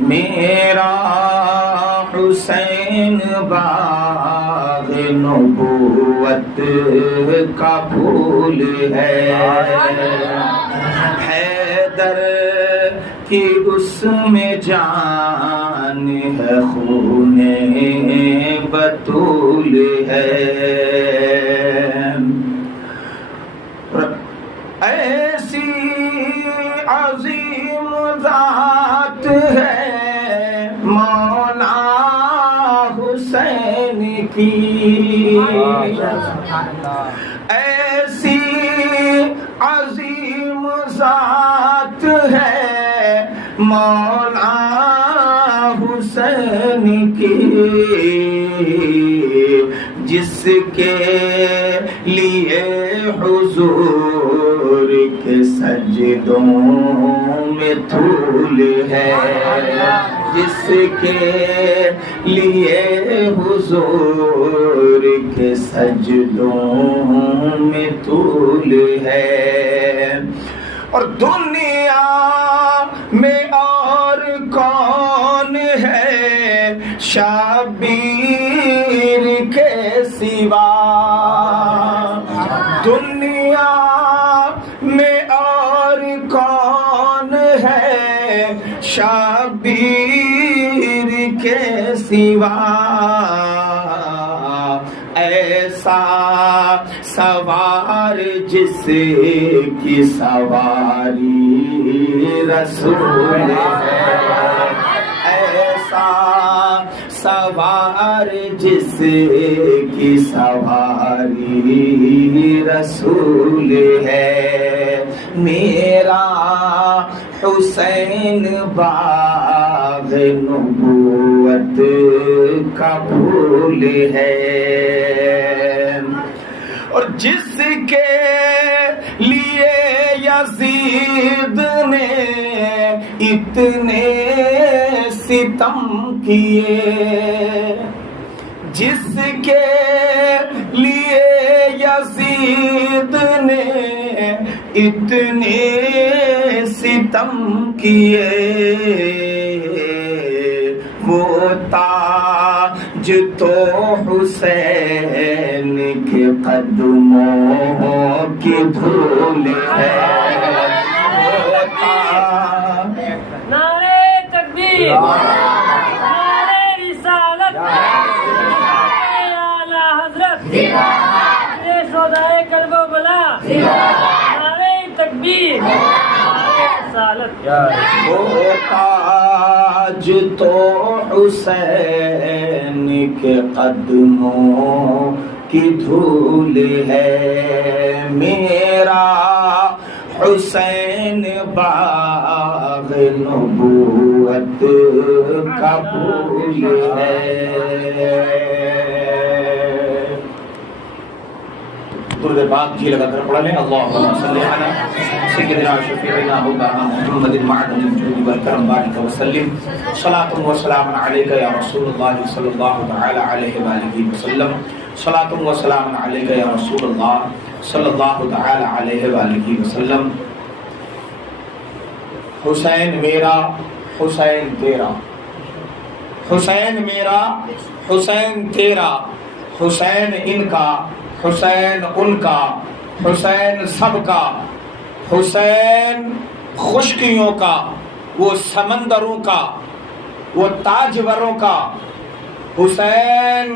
میرا حسین باغ نبوت کا پھول ہے، حیدر کی اس میں جان ہے، خون بطول ہے، ایسی عظیم ذات ہے مولا حسین کی، ایسی عظیم ذات ہے مولا حسین کی، جس کے لیے حضور کے سجدوں میں دھول ہے، جس کے لیے حضور کے سجدوں میں دھول ہے، اور دنیا میں اور کون ہے شبیر کے سوا، دنیا میں اور کون ہے شبیر کے سوا، ایسا سوار جس کی سواری رسول ہے، ایسا سوار جس کی سواری رسول ہے، میرا حسین باغ نبوت کا پھول ہے، اور جس کے لیے یزید نے اتنے ستم کیے، جس کے لیے یزید نے اتنے ستم کیے، وہ تاج تو حسین کے قدموں کی دھول ہے، وہ تاج نعرے تکبیر، نعرے رسالت، نعرے اعلی حضرت، نعرے شہدائے کرب و بلا، نعرے تکبیر، نعرے رسالت، وہ تاج تو حسین کے قدموں کی دھول ہے، میرا حسین باغ نبوت کا پھول ہے۔ درود پاک جی لگا کر پڑھ لیں، اللہم صلی علی سیدنا شفیعنا مولانا محمد المعدن الجود والکرم بارک وسلم، صلاۃ و سلام علیک یا رسول اللہ صلی اللہ تعالی علیہ وآلہ وسلم، صلاۃ و سلام علیک یا رسول اللہ صلی اللہ تعالی علیہ وآلہ وسلم۔ حسین میرا حسین تیرا، حسین میرا حسین تیرا، حسین ان کا حسین ان کا، حسین سب کا، حسین خشکیوں کا، وہ سمندروں کا، وہ تاجوروں کا، حسین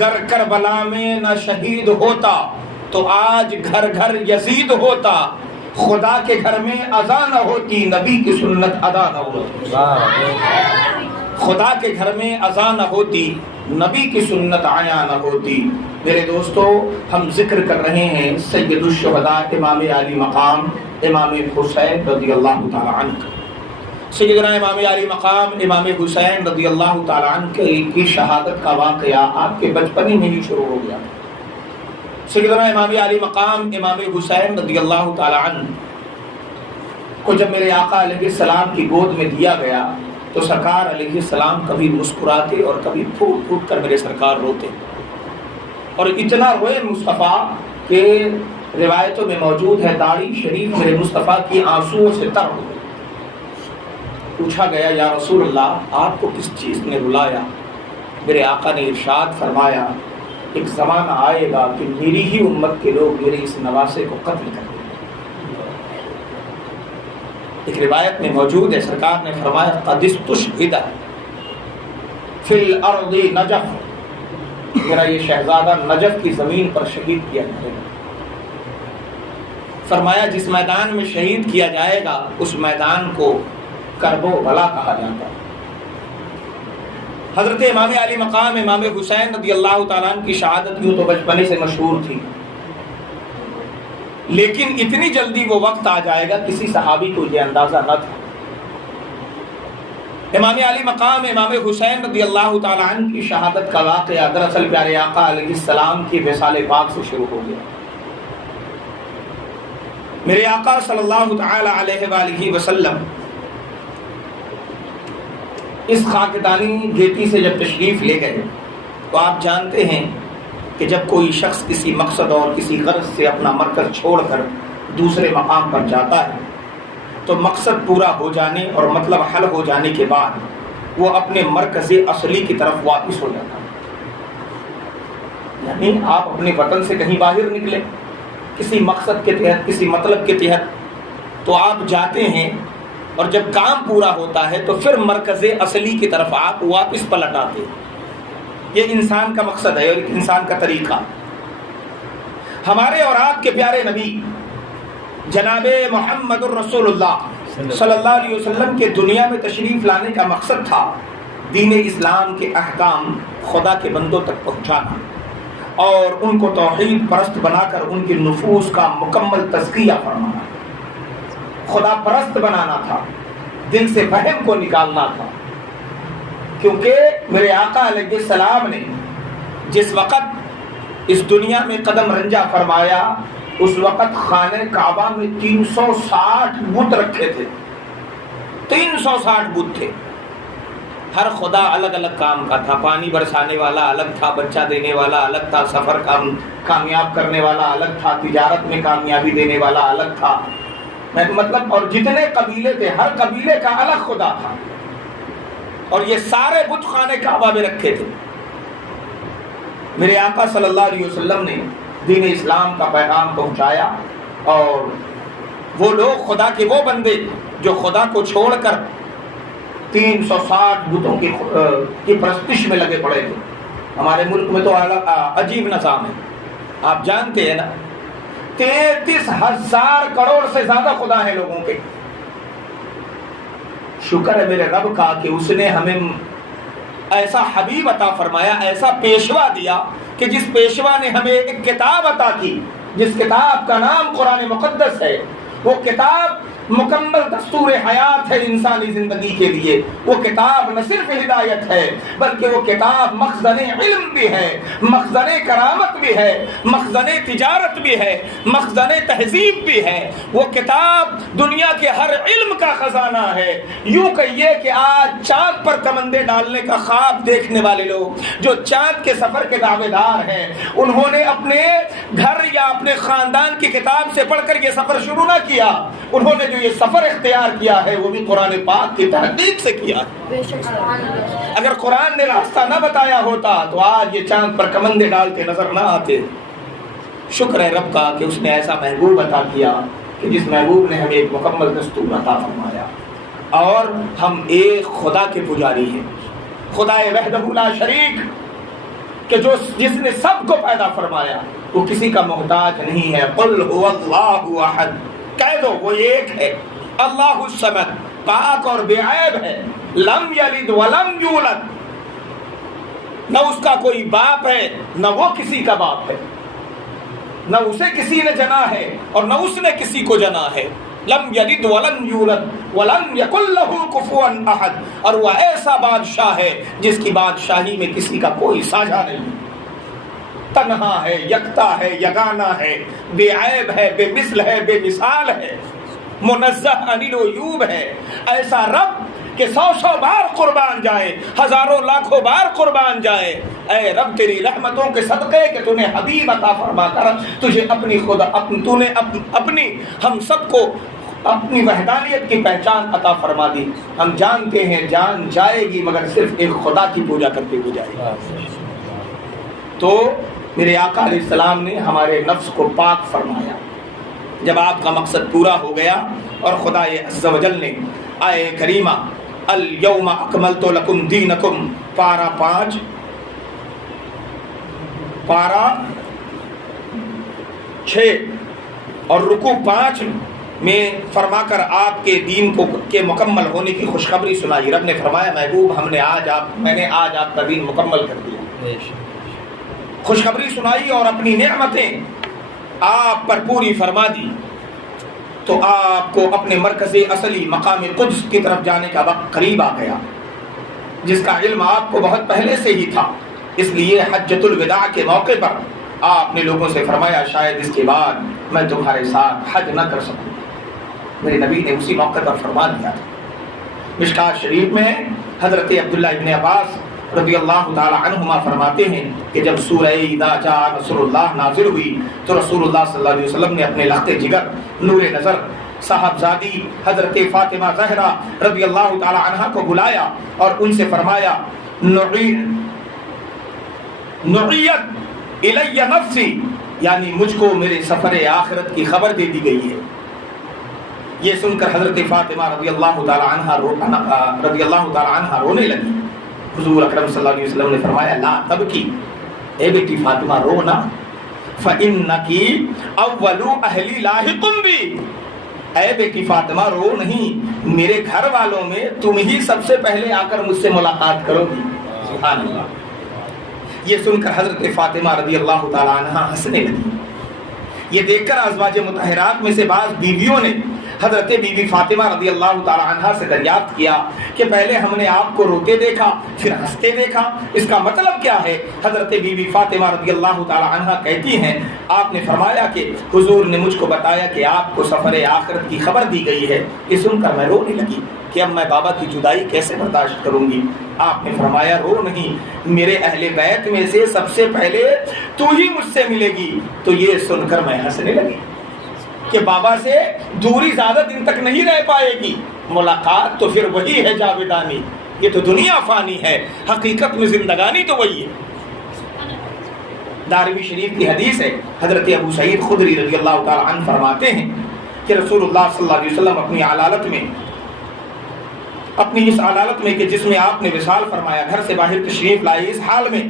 گر کربلا میں نہ شہید ہوتا تو آج گھر گھر یزید ہوتا، خدا کے گھر میں اذان نہ ہوتی نبی کی سنت ادا نہ ہوتی، خدا کے گھر میں اذان نہ ہوتی نبی کی سنت عیا نہ ہوتی۔ میرے دوستو، ہم ذکر کر رہے ہیں سید الشہداء امام علی مقام امام حسین رضی اللہ تعالی عنہ، سیدنا امام علی مقام امام حسین رضی اللہ تعالی عنہ کی شہادت کا واقعہ آپ کے بچپن میں ہی شروع ہو گیا۔ سیدنا امام علی مقام امام حسین رضی اللہ تعالی عنہ کو جب میرے آقا علیہ السلام کی گود میں دیا گیا تو سرکار علیہ السلام کبھی مسکراتے اور کبھی پھوٹ پھوٹ کر میرے سرکار روتے، اور اتنا روئے مصطفیٰ کہ روایتوں میں موجود ہے داڑھی شریف میرے مصطفیٰ کی آنسوؤں سے تر ہو گئی۔ پوچھا گیا یا رسول اللہ آپ کو کس چیز نے رلایا؟ میرے آقا نے ارشاد فرمایا ایک زمانہ آئے گا کہ میری ہی امت کے لوگ میرے اس نواسے کو قتل کر دیں گے۔ ایک روایت میں موجود ہے سرکار نے فرمایا قد استشهد فی الارض نجف، میرا یہ شہزادہ نجف کی زمین پر شہید کیا جائے گا۔ فرمایا جس میدان میں شہید کیا جائے گا اس میدان کو کرب و بلا کہا جاتا ہے۔ حضرت امام علی مقام امام حسین رضی اللہ تعالیٰ عنہ کی شہادت یوں تو بچپنے سے مشہور تھی، لیکن اتنی جلدی وہ وقت آ جائے گا کسی صحابی کو یہ اندازہ نہ تھا۔ امام علی مقام امام حسین رضی اللہ تعالیٰ عنہ کی شہادت کا واقعہ دراصل پیارے آقا علیہ السلام کی وصال پاک سے شروع ہو گیا۔ میرے آقا صلی اللہ تعالی علیہ وآلہ وسلم اس خاکدانی گیتی سے جب تشریف لے گئے تو آپ جانتے ہیں کہ جب کوئی شخص کسی مقصد اور کسی غرض سے اپنا مرکز چھوڑ کر دوسرے مقام پر جاتا ہے تو مقصد پورا ہو جانے اور مطلب حل ہو جانے کے بعد وہ اپنے مرکز اصلی کی طرف واپس ہو جاتا ہے۔ یعنی آپ اپنے وطن سے کہیں باہر نکلے کسی مقصد کے تحت کسی مطلب کے تحت تو آپ جاتے ہیں اور جب کام پورا ہوتا ہے تو پھر مرکز اصلی کی طرف آپ واپس پلٹ آتے ہیں۔ یہ انسان کا مقصد ہے اور ایک انسان کا طریقہ۔ ہمارے اور آپ کے پیارے نبی جناب محمد الرسول اللہ صلی اللہ علیہ وسلم کے دنیا میں تشریف لانے کا مقصد تھا دین اسلام کے احکام خدا کے بندوں تک پہنچانا اور ان کو توحید پرست بنا کر ان کے نفوس کا مکمل تزکیہ فرمانا، خدا پرست بنانا تھا، دل سے وہم کو نکالنا تھا۔ کیونکہ میرے آقا علیہ السلام نے جس وقت اس دنیا میں قدم رنجا فرمایا اس وقت خانہ کعبہ میں 360 بت رکھے تھے، 360 بت تھے۔ ہر خدا الگ الگ کام کا تھا، پانی برسانے والا الگ تھا، بچہ دینے والا الگ تھا، سفر کامیاب کرنے والا الگ تھا، تجارت میں کامیابی دینے والا الگ تھا، مطلب اور جتنے قبیلے تھے ہر قبیلے کا الگ خدا تھا، اور یہ سارے بت خانہ کعبہ میں رکھے تھے۔ میرے آقا صلی اللہ علیہ وسلم نے دین اسلام کا پیغام پہنچایا اور وہ لوگ خدا کے وہ بندے جو خدا کو چھوڑ کر 360 بتوں کی پرستش میں لگے پڑے تھے۔ ہمارے ملک میں تو عجیب نظام ہے، آپ جانتے ہیں نا، 33,000 کروڑ سے زیادہ خدا ہیں لوگوں کے۔ شکر ہے میرے رب کا کہ اس نے ہمیں ایسا حبیب عطا فرمایا، ایسا پیشوا دیا کہ جس پیشوا نے ہمیں ایک کتاب عطا کی، جس کتاب کا نام قرآن مقدس ہے۔ وہ کتاب مکمل دستور حیات ہے انسانی زندگی کے لیے۔ وہ کتاب نہ صرف ہدایت ہے بلکہ وہ کتاب مخزن علم بھی ہے، مخزن کرامت بھی ہے، مخزن تجارت بھی ہے، مخزن تہذیب بھی ہے۔ وہ کتاب دنیا کے ہر علم کا خزانہ ہے۔ یوں کہیے کہ آج چاند پر کمندے ڈالنے کا خواب دیکھنے والے لوگ جو چاند کے سفر کے دعوے دار ہیں، انہوں نے اپنے گھر یا اپنے خاندان کی کتاب سے پڑھ کر یہ سفر شروع نہ کیا، انہوں نے جو یہ سفر اختیار کیا ہے وہ بھی قرآن پاک کی تحقیق سے کیا۔ اگر قرآن نے راستہ نہ بتایا ہوتا تو آج یہ چاند پر کمندے ڈالتے نظر نہ آتے۔ شکر ہے رب کا کہ اس نے ایسا محبوب عطا کیا کہ جس محبوب نے ہمیں ایک مکمل دستور عطا فرمایا، اور ہم ایک خدا کے پجاری ہیں، خدا وحدہ لا شریک، کہ جس نے سب کو پیدا فرمایا، وہ کسی کا محتاج نہیں ہے۔ قل هو اللہ احد، کہہ دو وہ ایک ہے، اللہ الصمد، پاک اور بے عیب ہے، لم یلد ولم یولد، نہ اس کا کوئی باپ ہے نہ وہ کسی کا باپ ہے، نہ اسے کسی نے جنا ہے اور نہ اس نے کسی کو جنا ہے۔ لم یلد ولم یولد ولم یکن لہ کفوا احد، اور وہ ایسا بادشاہ ہے جس کی بادشاہی میں کسی کا کوئی ساجھا نہیں، تنہا ہے، یکتا ہے، یگانہ ہے، بے عیب ہے، بے مثل ہے، بے مثال ہے، منزہ عن العیوب ہے۔ ایسا رب کہ 100 بار قربان جائے، ہزاروں لاکھوں بار قربان جائے۔ اے رب تیری رحمتوں کے صدقے کہ تو نے حبیب عطا فرما کر تجھے اپنی خدا تو نے اپنی ہم سب کو اپنی وحدانیت کی پہچان عطا فرما دی. ہم جانتے ہیں جان جائے گی مگر صرف ایک خدا کی پوجا کرتے ہوئے جائے گی. تو میرے آقا علیہ السلام نے ہمارے نفس کو پاک فرمایا. جب آپ کا مقصد پورا ہو گیا اور خدا عز و جل نے آئے کریمہ الیوم اکملت لکم دینکم پارہ 5 پارہ 6 اور رکوع 5 میں فرما کر آپ کے دین کو کے مکمل ہونے کی خوشخبری سنائی. رب نے فرمایا محبوب میں نے آج آپ کا دین مکمل کر دیا. خوشخبری سنائی اور اپنی نعمتیں آپ پر پوری فرما دی. تو آپ کو اپنے مرکز اصلی مقام قدس کی طرف جانے کا وقت قریب آ گیا، جس کا علم آپ کو بہت پہلے سے ہی تھا. اس لیے حجۃ الوداع کے موقع پر آپ نے لوگوں سے فرمایا شاید اس کے بعد میں تمہارے ساتھ حج نہ کر سکوں. میرے نبی نے اسی موقع پر فرما دیا تھا. مشکات شریف میں حضرت عبداللہ ابن عباس رضی اللہ تعالی عنہما فرماتے ہیں کہ جب سورہ اذا جاء نصر اللہ نازل ہوئی تو رسول اللہ صلی اللہ علیہ وسلم نے اپنے لخت جگر نور نظر صاحبزادی حضرت فاطمہ زہرا رضی اللہ تعالی عنہا کو بلایا اور ان سے فرمایا نعیت الی نفسی، یعنی مجھ کو میرے سفر آخرت کی خبر دے دی گئی ہے. یہ سن کر حضرت فاطمہ رضی اللہ تعالی عنہا رونے لگی. حضور اکرم صلی اللہ علیہ وسلم نے فرمایا لا تبکی، اے بیٹی فاطمہ رو نہ، فإنکی اول اہلی لاحق بی، اے بیٹی فاطمہ رو نہیں، میرے گھر والوں میں تم ہی سب سے پہلے آ کر مجھ سے ملاقات کرو گی. سبحان اللہ. یہ سن کر حضرت فاطمہ رضی اللہ تعالی عنہا ہنسنے لگی. یہ دیکھ کر ازواج مطہرات میں سے بعض بیویوں نے حضرت بی بی فاطمہ رضی اللہ تعالی عنہا سے دریافت کیا کہ پہلے ہم نے آپ کو روتے دیکھا پھر ہنستے دیکھا، اس کا مطلب کیا ہے؟ حضرت بی بی فاطمہ رضی اللہ تعالی عنہا کہتی ہیں آپ نے فرمایا کہ حضور نے مجھ کو بتایا کہ آپ کو سفر آخرت کی خبر دی گئی ہے. یہ سن کر میں رونے لگی کہ اب میں بابا کی جدائی کیسے برداشت کروں گی. آپ نے فرمایا رو نہیں، میرے اہل بیت میں سے سب سے پہلے تو ہی مجھ سے ملے گی. تو یہ سن کر میں ہنسنے لگی کہ بابا سے دوری زیادہ دن تک نہیں رہ پائے گی، ملاقات تو پھر وہی ہے جاویدانی. یہ تو دنیا فانی ہے، حقیقت میں زندگانی تو وہی ہے. دارمی شریف کی حدیث ہے، حضرت ابو سعید خدری رضی اللہ تعالی عنہ فرماتے ہیں کہ رسول اللہ صلی اللہ علیہ وسلم اپنی اس علالت میں کہ جس میں آپ نے وصال فرمایا گھر سے باہر تشریف لائے، اس حال میں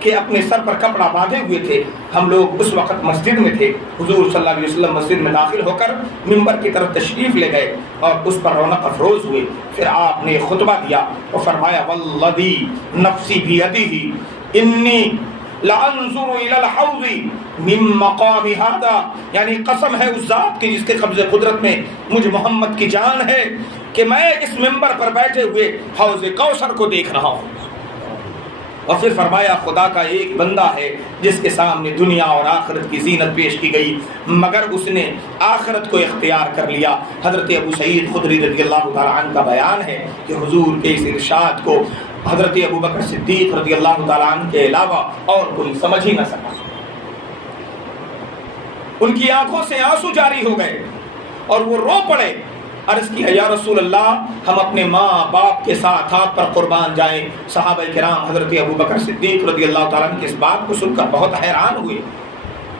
کہ اپنے سر پر کپڑا باندھے ہوئے تھے. ہم لوگ اس وقت مسجد میں تھے. حضور صلی اللہ علیہ وسلم مسجد میں داخل ہو کر منبر کی طرف تشریف لے گئے اور اس پر رونق افروز ہوئے. پھر آپ نے خطبہ دیا اور فرمایا والذی نفسی بیدہ انی لانظر الی الحوض من مقام ھذا، یعنی قسم ہے اس ذات کی جس کے قبضے قدرت میں مجھ محمد کی جان ہے کہ میں اس منبر پر بیٹھے ہوئے حوض کوثر کو دیکھ رہا ہوں. اور پھر فرمایا خدا کا ایک بندہ ہے جس کے سامنے دنیا اور آخرت کی زینت پیش کی گئی مگر اس نے آخرت کو اختیار کر لیا. حضرت ابو سعید خدری رضی اللہ تعالی عنہ کا بیان ہے کہ حضور کے اس ارشاد کو حضرت ابو بکر صدیق رضی اللہ تعالی عنہ کے علاوہ اور کوئی سمجھ ہی نہ سکا. ان کی آنکھوں سے آنسو جاری ہو گئے اور وہ رو پڑے. عرض کیا یا رسول اللہ، ہم اپنے ماں باپ کے ساتھ آپ پر قربان جائیں. صحابہ کرام حضرت ابو بکر صدیق رضی اللہ تعالیٰ عنہ کی اس بات کو سن کر بہت حیران ہوئے،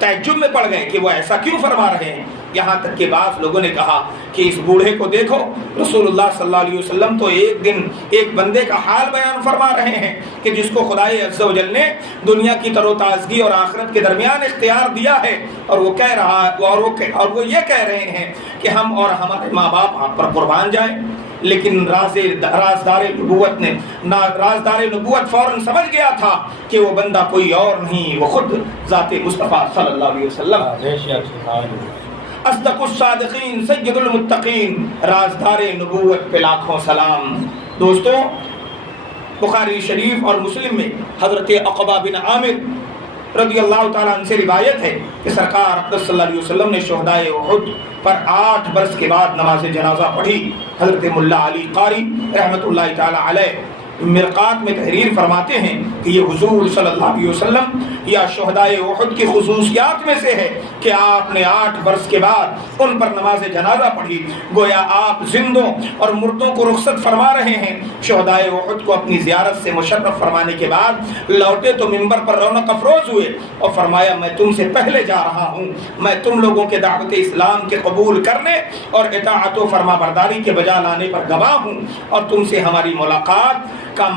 تعجب میں پڑ گئے کہ وہ ایسا کیوں فرما رہے ہیں. یہاں تک کہ بعض لوگوں نے کہا کہ اس بوڑھے کو دیکھو، رسول اللہ صلی اللہ علیہ وسلم تو ایک دن ایک بندے کا حال بیان فرما رہے ہیں کہ جس کو خدائے عز و جل نے دنیا کی تر و تازگی اور آخرت کے درمیان اختیار دیا ہے، اور وہ کہہ رہا ہے اور وہ یہ کہہ رہے ہیں کہ ہم اور ہمارے ماں باپ آپ پر قربان جائیں. لیکن رازدار نبوت فوراً سمجھ گیا تھا کہ وہ بندہ کوئی اور نہیں، وہ خود ذات مصطفیٰ صلی اللہ علیہ وسلم. اصدق الصادقین سید المتقین، رازدار نبوت پہ لاکھوں سلام. دوستو، بخاری شریف اور مسلم میں حضرت عقبہ بن عامر رضی اللہ تعالیٰ عنہ سے روایت ہے کہ سرکار اقدس صلی اللہ علیہ وسلم نے شہدائے احد پر 8 برس کے بعد نماز جنازہ پڑھی. حضرت ملا علی قاری رحمۃ اللہ تعالیٰ علیہ مرقات میں تحریر فرماتے ہیں کہ یہ حضور صلی اللہ علیہ وسلم یا شہدائے احد کی خصوصیات میں سے ہے کہ آپ نے 8 برس کے بعد ان پر نماز جنازہ پڑھی. گویا آپ زندوں اور مردوں کو رخصت فرما رہے ہیں. شہدائے احد کو اپنی زیارت سے مشرف فرمانے کے بعد لوٹے تو منبر پر رونق افروز ہوئے اور فرمایا میں تم سے پہلے جا رہا ہوں. میں تم لوگوں کے دعوت اسلام کے قبول کرنے اور اطاعت و فرما برداری کے بجا لانے پر گواہ ہوں اور تم سے ہماری ملاقات کا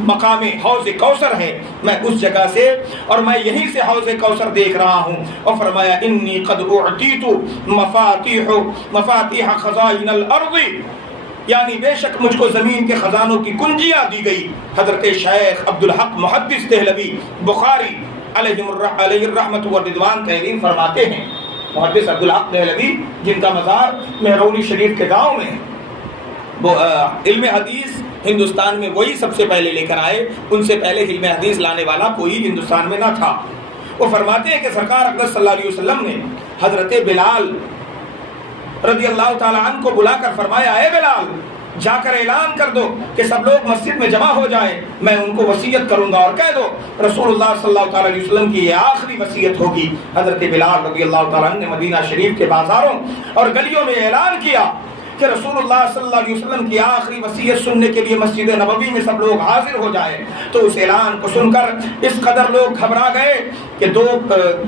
مقام حوض کوثر ہے. میں اس جگہ سے اور میں یہیں سے حوض کوثر دیکھ رہا ہوں. اور فرمایا انی قد اعطیت مفاتیح خزائن الارض، یعنی بے شک مجھ کو زمین کے خزانوں کی کنجیاں دی گئی. حضرت شیخ عبدالحق محدث دہلوی بخاری علیہ الرحمت والرضوان تحریر فرماتے ہیں. محدث عبدالحق دہلوی جن کا مزار مہرونی شریف کے گاؤں میں، وہ علم حدیث ہندوستان میں وہی سب سے پہلے لے کر آئے. ان سے پہلے علم حدیث لانے والا کوئی ہندوستان میں نہ تھا. وہ فرماتے ہیں کہ سرکار اقدس صلی اللہ علیہ وسلم نے حضرت بلال رضی اللہ تعالی عنہ کو بلا کر فرمایا اے بلال جا کر اعلان کر دو کہ سب لوگ مسجد میں جمع ہو جائیں. میں ان کو وصیت کروں گا اور کہہ دو رسول اللہ صلی اللہ تعالی علیہ وسلم کی یہ آخری وصیت ہوگی. حضرت بلال رضی اللہ تعالی عنہ نے مدینہ شریف کے بازاروں اور گلیوں میں اعلان کیا کہ رسول اللہ صلی اللہ علیہ وسلم کی آخری وصیت سننے کے لیے مسجد نبوی میں سب لوگ حاضر ہو جائیں. تو اس اعلان کو سن کر اس قدر لوگ گھبرا گئے کہ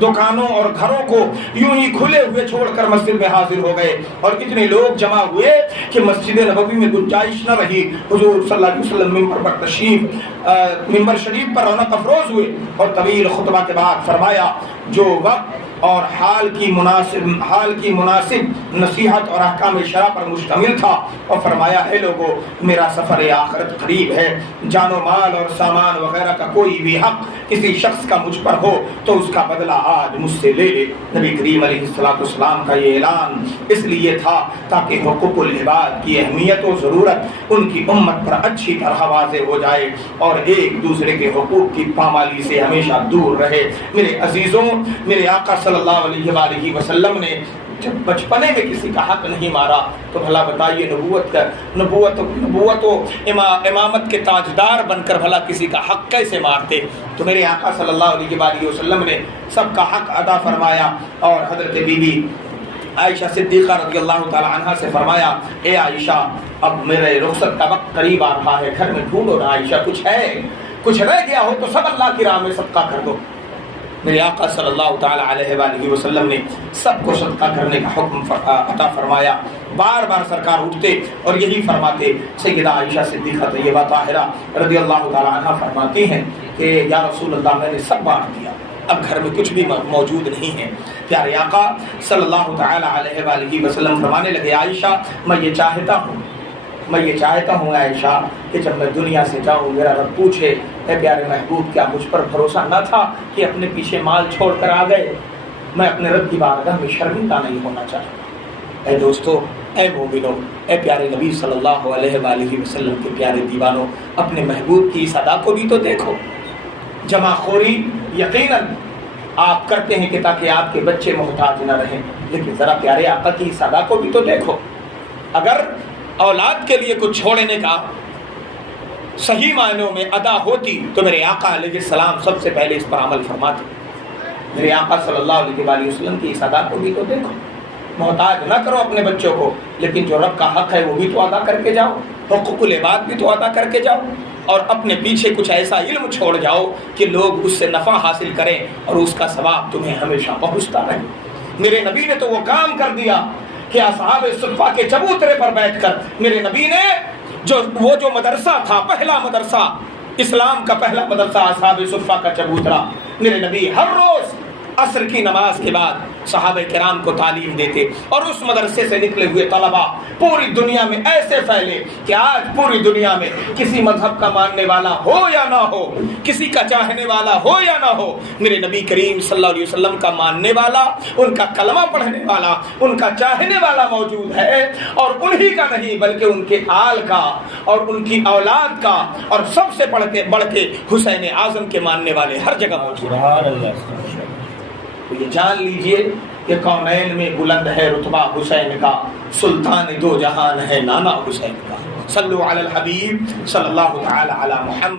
دکانوں اور گھروں کو یوں ہی کھلے ہوئے چھوڑ کر مسجد میں حاضر ہو گئے اور اتنے لوگ جمع ہوئے کہ مسجد نبوی میں گنجائش نہ رہی. حضور صلی اللہ علیہ وسلم ممبر شریف پر رونق افروز ہوئے اور طویل خطبہ کے بعد فرمایا جو وقت اور حال کی مناسب نصیحت اور احکام شرع پر مشتمل تھا. اور فرمایا اے لوگو میرا سفر آخرت قریب ہے. جان و مال اور سامان وغیرہ کا کوئی بھی حق کسی شخص کا مجھ پر ہو تو اس کا بدلہ آج مجھ سے لے لے. نبی کریم علیہ السلام کا یہ اعلان اس لیے تھا تاکہ حقوق العباد کی اہمیت و ضرورت ان کی امت پر اچھی طرح واضح ہو جائے اور ایک دوسرے کے حقوق کی پامالی سے ہمیشہ دور رہے. میرے عزیزوں، میرے آقا صلی اللہ علیہ وآلہ وسلم نے جب بچپنے میں کسی کا حق نہیں مارا تو بھلا بتائیے نبوت و امامت کے تاجدار بن کر بھلا کسی کا حق کیسے مارتے. تو میرے آقا صلی اللہ علیہ وآلہ وسلم نے سب کا حق ادا فرمایا اور حضرت بی بی عائشہ صدیقہ رضی اللہ تعالی عنہا سے فرمایا اے عائشہ اب میرے رخصت کا وقت قریب آ رہا ہے، گھر میں ڈھونڈو نا عائشہ، کچھ رہ گیا ہو تو سب اللہ کی راہ میں صدقہ کر دو. میرے آقا صلی اللہ تعالی علیہ وآلہ وسلم نے سب کو صدقہ کرنے کا حکم عطا فرمایا. بار بار سرکار اٹھتے اور یہی فرماتے. سیدہ عائشہ صدیقہ طیبہ طاہرہ رضی اللہ تعالی عنہا فرماتی ہیں کہ یا رسول اللہ میں نے سب بانٹ دیا، اب گھر میں کچھ بھی موجود نہیں ہے. پیارے آقا صلی اللہ تعالی علیہ وآلہ وسلم فرمانے لگے عائشہ میں یہ چاہتا ہوں عائشہ کہ جب میں دنیا سے جاؤں میرا رب پوچھے اے پیارے محبوب کیا مجھ پر بھروسہ نہ تھا کہ اپنے پیچھے مال چھوڑ کر آ گئے. میں اپنے رب کی بارگاہ میں شرمندہ نہیں ہونا چاہتا. اے دوستو، اے مومنو، اے پیارے نبی صلی اللہ علیہ وآلہ وسلم کے پیارے دیوانوں، اپنے محبوب کی اس ادا کو بھی تو دیکھو. جمع خوری یقیناً آپ کرتے ہیں کہ تاکہ آپ کے بچے محتاج نہ رہیں، لیکن ذرا پیارے آقا کی اس ادا کو بھی تو دیکھو. اگر اولاد کے لیے کچھ چھوڑنے کا صحیح معنوں میں ادا ہوتی تو میرے آقا علیہ السلام سب سے پہلے اس پر عمل فرماتے. میرے آقا صلی اللہ علیہ وآلہ وسلم کی اس ادا کو بھی تو دیکھو. محتاج نہ کرو اپنے بچوں کو، لیکن جو رب کا حق ہے وہ بھی تو ادا کر کے جاؤ، حقوق العباد بھی تو ادا کر کے جاؤ، اور اپنے پیچھے کچھ ایسا علم چھوڑ جاؤ کہ لوگ اس سے نفع حاصل کریں اور اس کا ثواب تمہیں ہمیشہ پہنچتا رہے. میرے نبی نے تو وہ کام کر دیا کہ اصحاب صفہ کے چبوترے پر بیٹھ کر میرے نبی نے جو مدرسہ تھا، پہلا مدرسہ، اسلام کا پہلا مدرسہ اصحاب صفہ کا چبوترا، میرے نبی ہر روز عصر کی نماز کے بعد صحابہ کرام کو تعلیم دیتے اور اس مدرسے سے نکلے ہوئے طلباء پوری دنیا میں ایسے پھیلے کہ آج پوری دنیا میں کسی مذہب کا ماننے والا ہو یا نہ ہو، کسی کا چاہنے والا ہو یا نہ ہو، میرے نبی کریم صلی اللہ علیہ وسلم کا ماننے والا، ان کا کلمہ پڑھنے والا، ان کا چاہنے والا موجود ہے. اور انہی کا نہیں بلکہ ان کے آل کا اور ان کی اولاد کا اور سب سے بڑھ کے حسین اعظم کے ماننے والے ہر جگہ موجود ہیں. تو یہ جان لیجئے کہ کونین میں بلند ہے رتبہ حسین کا، سلطان دو جہان ہے نانا حسین کا. صلو علی الحبیب صلی اللہ تعالی علی محمد.